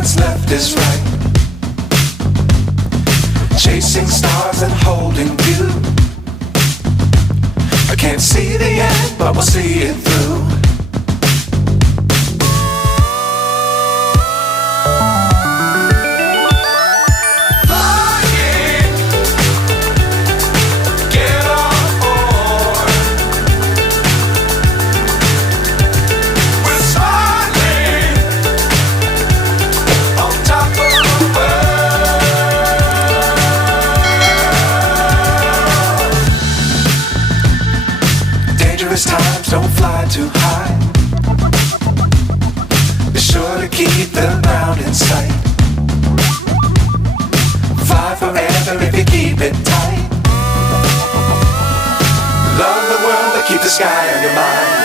what's left is right. Chasing stars and holding you. I can't see the end, but we'll see it through. Times don't fly too high. Be sure to keep the ground in sight. Fly forever if you keep it tight. Love the world but keep the sky on your mind.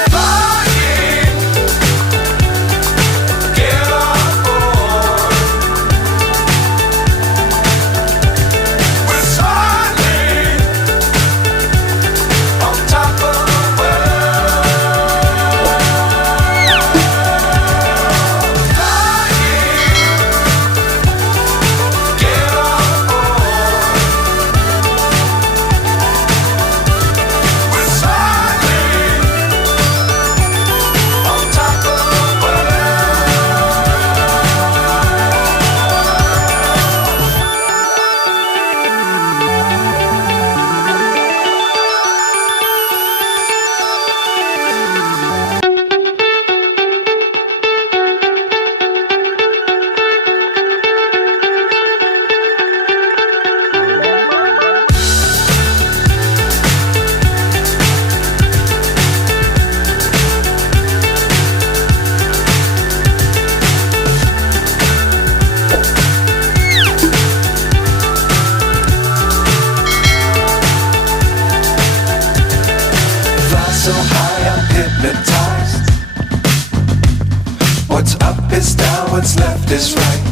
So high I'm hypnotized. What's up is down, what's left is right.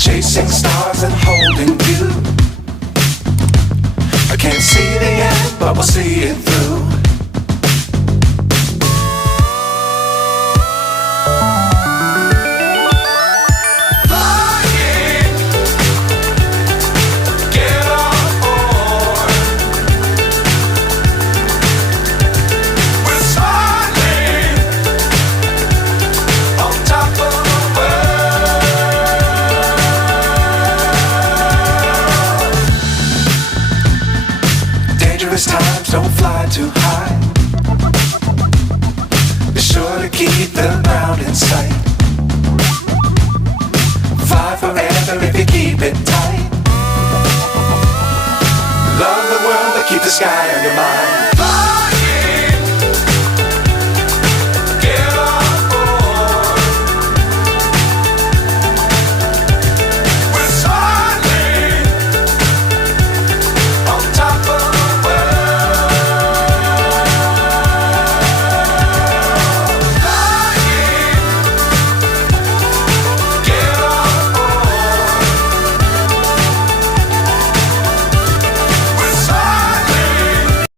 Chasing stars and holding you. I can't see the end, but we'll see it through. Times don't fly too high. Be sure to keep the ground in sight. Fly forever if you keep it tight. Love the world but keep the sky on your mind.